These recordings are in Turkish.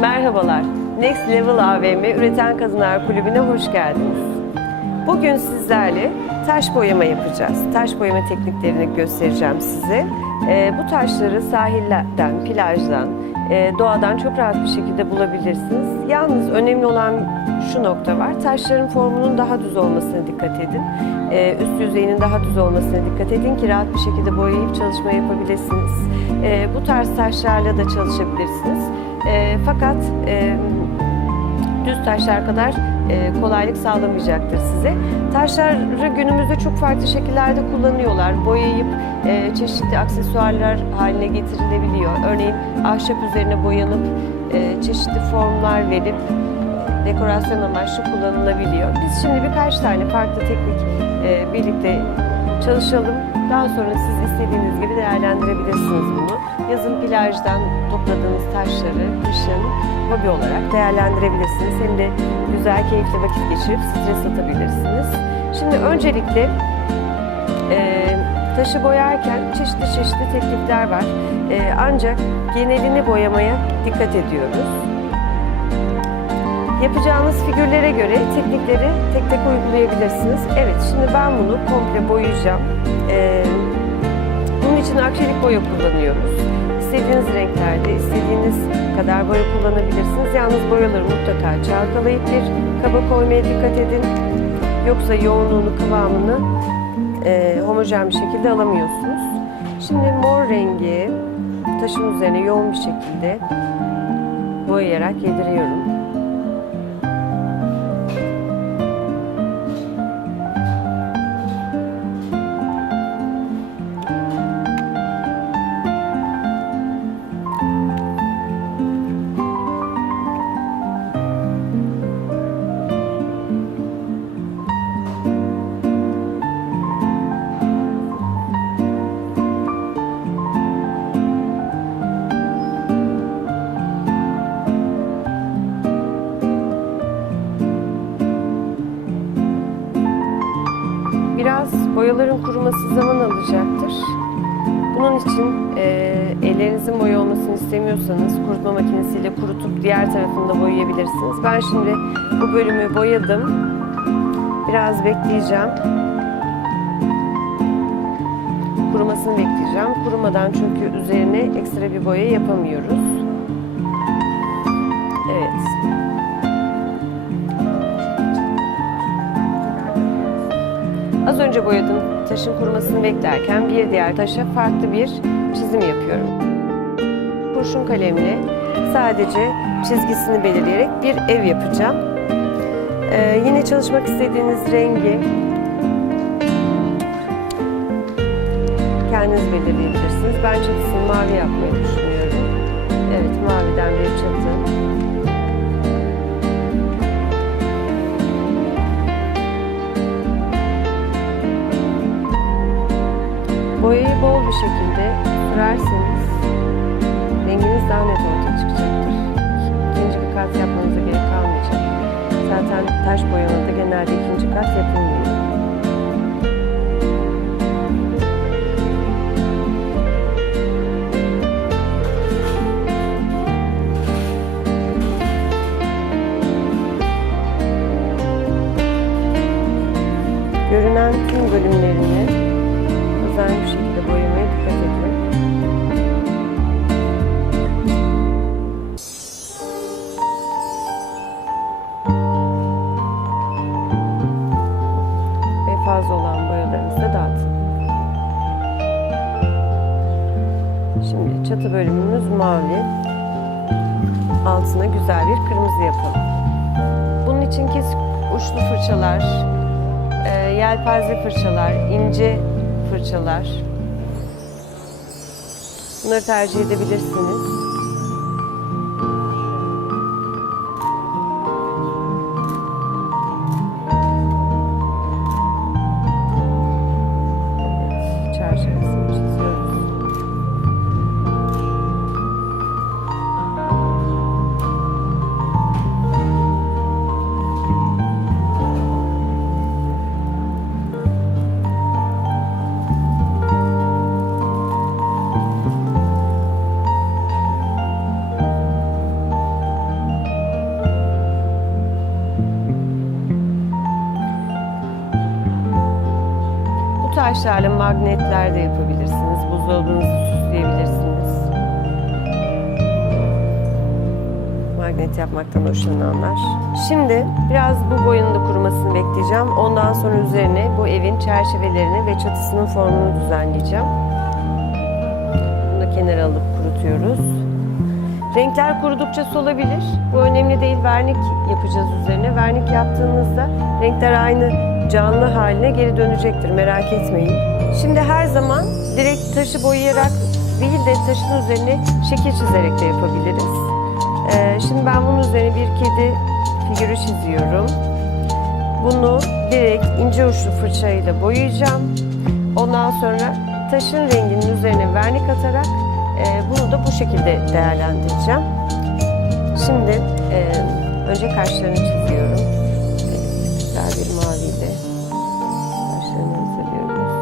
Merhabalar. Next Level AVM Üreten Kadınlar Kulübü'ne hoş geldiniz. Bugün sizlerle taş boyama yapacağız. Taş boyama tekniklerini göstereceğim size. Ee, bu taşları sahillerden, plajdan, e, doğadan çok rahat bir şekilde bulabilirsiniz. Yalnız önemli olan şu nokta var. Taşların formunun daha düz olmasına dikkat edin. Ee, üst yüzeyinin daha düz olmasına dikkat edin ki rahat bir şekilde boyayıp çalışma yapabilirsiniz. Ee, bu tarz taşlarla da çalışabilirsiniz. Ee, fakat e, düz taşlar kadar e, kolaylık sağlamayacaktır size. Taşları günümüzde çok farklı şekillerde kullanıyorlar. Boyayıp e, çeşitli aksesuarlar haline getirilebiliyor. Örneğin ahşap üzerine boyanıp e, çeşitli formlar verip dekorasyon amaçlı kullanılabiliyor. Biz şimdi birkaç tane farklı teknik birlikte çalışalım. Daha sonra siz istediğiniz gibi değerlendirebilirsiniz bunu. Yazın plajdan topladığınız taşları kışın hobi olarak değerlendirebilirsiniz. Hem de güzel, keyifli vakit geçirip stres atabilirsiniz. Şimdi öncelikle e, taşı boyarken çeşitli çeşitli teknikler var. E, ancak genelini boyamaya dikkat ediyoruz. Yapacağınız figürlere göre teknikleri tek tek uygulayabilirsiniz. Evet, şimdi ben bunu komple boyayacağım. Ee, bunun için akrilik boya kullanıyoruz. İstediğiniz renklerde, istediğiniz kadar boya kullanabilirsiniz. Yalnız boyaları mutlaka çalkalayıp bir kaba koymaya dikkat edin. Yoksa yoğunluğunu, kıvamını e, homojen bir şekilde alamıyorsunuz. Şimdi mor rengi taşın üzerine yoğun bir şekilde boyayarak yediriyorum. İstemiyorsanız kurutma makinesiyle kurutup diğer tarafını da boyayabilirsiniz. Ben şimdi bu bölümü boyadım. Biraz bekleyeceğim. Kurumasını bekleyeceğim. Kurumadan çünkü üzerine ekstra bir boya yapamıyoruz. Evet. Az önce boyadığım taşın kurumasını beklerken bir diğer taşa farklı bir çizim yapıyorum. Kurşun kalemle sadece çizgisini belirleyerek bir ev yapacağım. Ee, yine çalışmak istediğiniz rengi kendiniz belirleyebilirsiniz. Ben çatısını mavi yapmayı düşünüyorum. Evet, maviden bir çatı. Boyayı bol bir şekilde sürerseniz Şimdi çatı bölümümüz mavi. Altına güzel bir kırmızı yapalım. Bunun için kesik uçlu fırçalar, e, yelpaze fırçalar, ince fırçalar. Bunları tercih edebilirsiniz. Taşlarla magnetler de yapabilirsiniz. Buzdolabınızı süsleyebilirsiniz. Magnet yapmaktan hoşlananlar. Şimdi biraz bu boyanın da kurumasını bekleyeceğim. Ondan sonra üzerine bu evin çerçevelerini ve çatısının formunu düzenleyeceğim. Bunu da kenara alıp kurutuyoruz. Renkler kurudukça solabilir. Bu önemli değil. Vernik yapacağız üzerine. Vernik yaptığınızda renkler aynı canlı haline geri dönecektir. Merak etmeyin. Şimdi her zaman direkt taşı boyayarak değil de taşın üzerine şekil çizerek de yapabiliriz. Ee, şimdi ben bunun üzerine bir kedi figürü çiziyorum. Bunu direkt ince uçlu fırçayla boyayacağım. Ondan sonra taşın renginin üzerine vernik atarak e, bunu da bu şekilde değerlendireceğim. Şimdi e, önce kaşlarını çiziyorum. Bir maviyle kaşlarını hazırlıyoruz.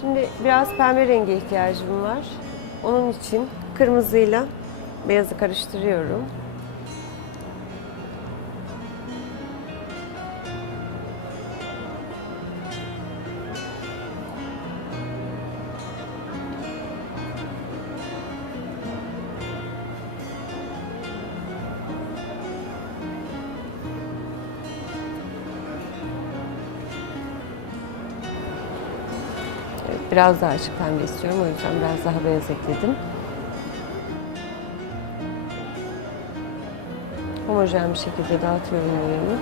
Şimdi biraz pembe renge ihtiyacım var. Onun için kırmızıyla beyazı karıştırıyorum. Biraz daha açık pembe istiyorum. O yüzden biraz daha beyaz ekledim. Homojen bir şekilde dağıtıyorum boyamı.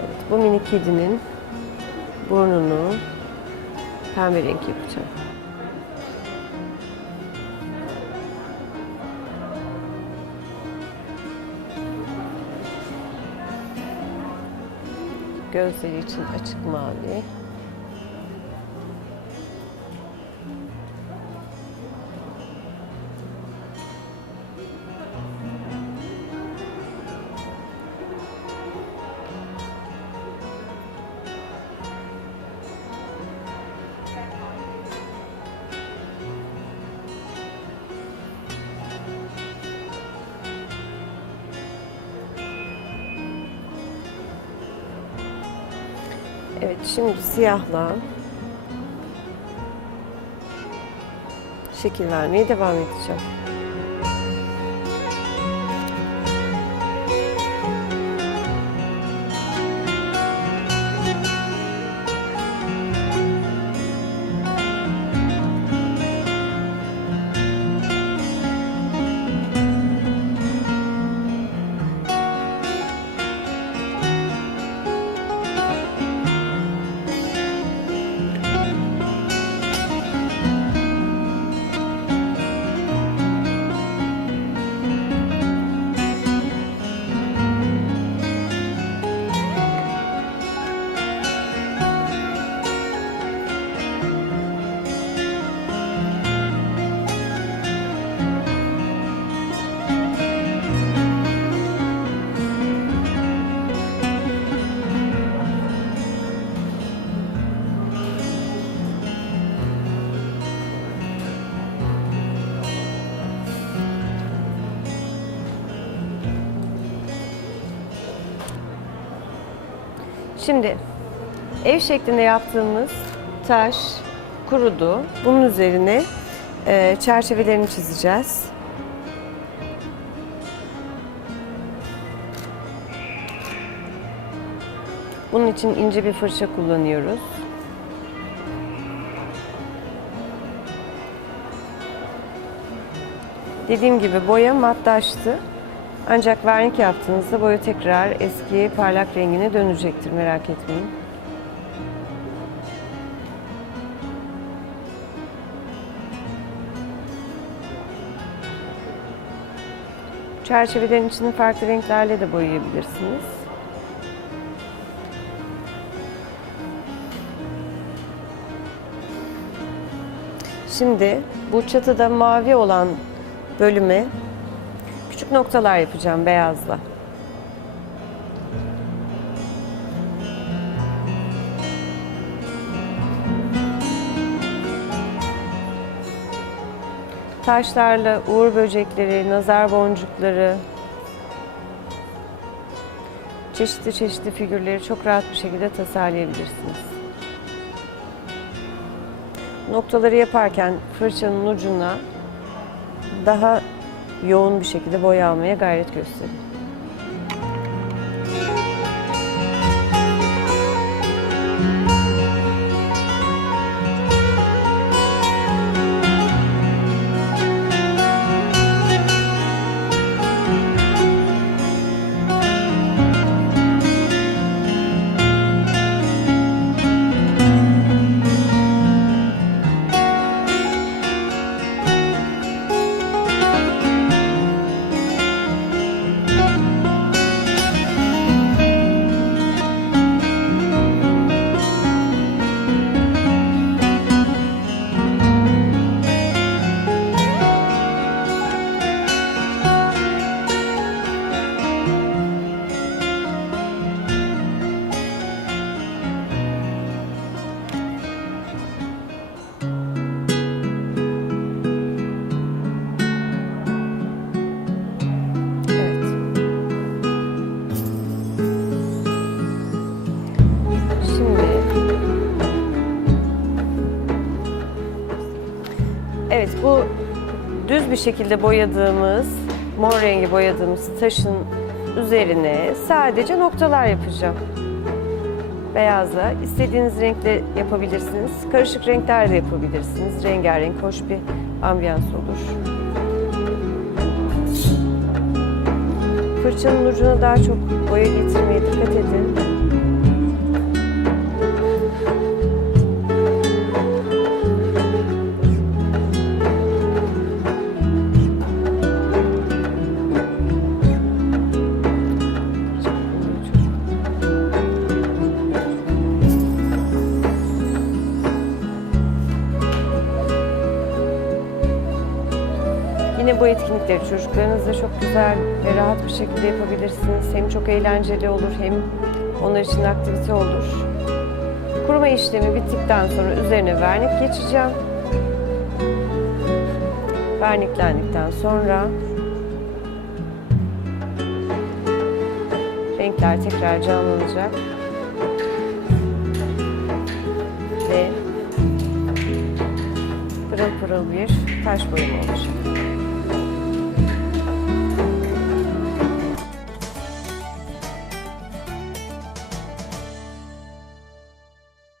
Evet, bu mini kedinin burnunu pembe renk yapacağım. Gözleri için açık mavi. Evet şimdi siyahla şekil vermeye devam edeceğim. Şimdi ev şeklinde yaptığımız taş kurudu. Bunun üzerine e, çerçevelerini çizeceğiz. Bunun için ince bir fırça kullanıyoruz. Dediğim gibi boya matlaştı. Ancak vernik yaptığınızda boya tekrar eski parlak rengine dönecektir merak etmeyin. Çerçevelerin içini farklı renklerle de boyayabilirsiniz. Şimdi bu çatıda mavi olan bölüme küçük noktalar yapacağım beyazla. Taşlarla uğur böcekleri, nazar boncukları, çeşitli çeşitli figürleri çok rahat bir şekilde tasarlayabilirsiniz. Noktaları yaparken fırçanın ucuna daha yoğun bir şekilde boya almaya gayret gösterin. Bir şekilde boyadığımız mor rengi boyadığımız taşın üzerine sadece noktalar yapacağım. Beyazla istediğiniz renkle yapabilirsiniz. Karışık renkler de yapabilirsiniz. Rengarenk hoş bir ambiyans olur. Fırçanın ucuna daha çok boya getirmeye dikkat edin. Bu etkinlikleri çocuklarınızla çok güzel ve rahat bir şekilde yapabilirsiniz. Hem çok eğlenceli olur hem onlar için aktivite olur. Kuruma işlemi bittikten sonra üzerine vernik geçeceğim. Verniklendikten sonra renkler tekrar canlanacak. Ve pırıl pırıl bir taş boyama olacak.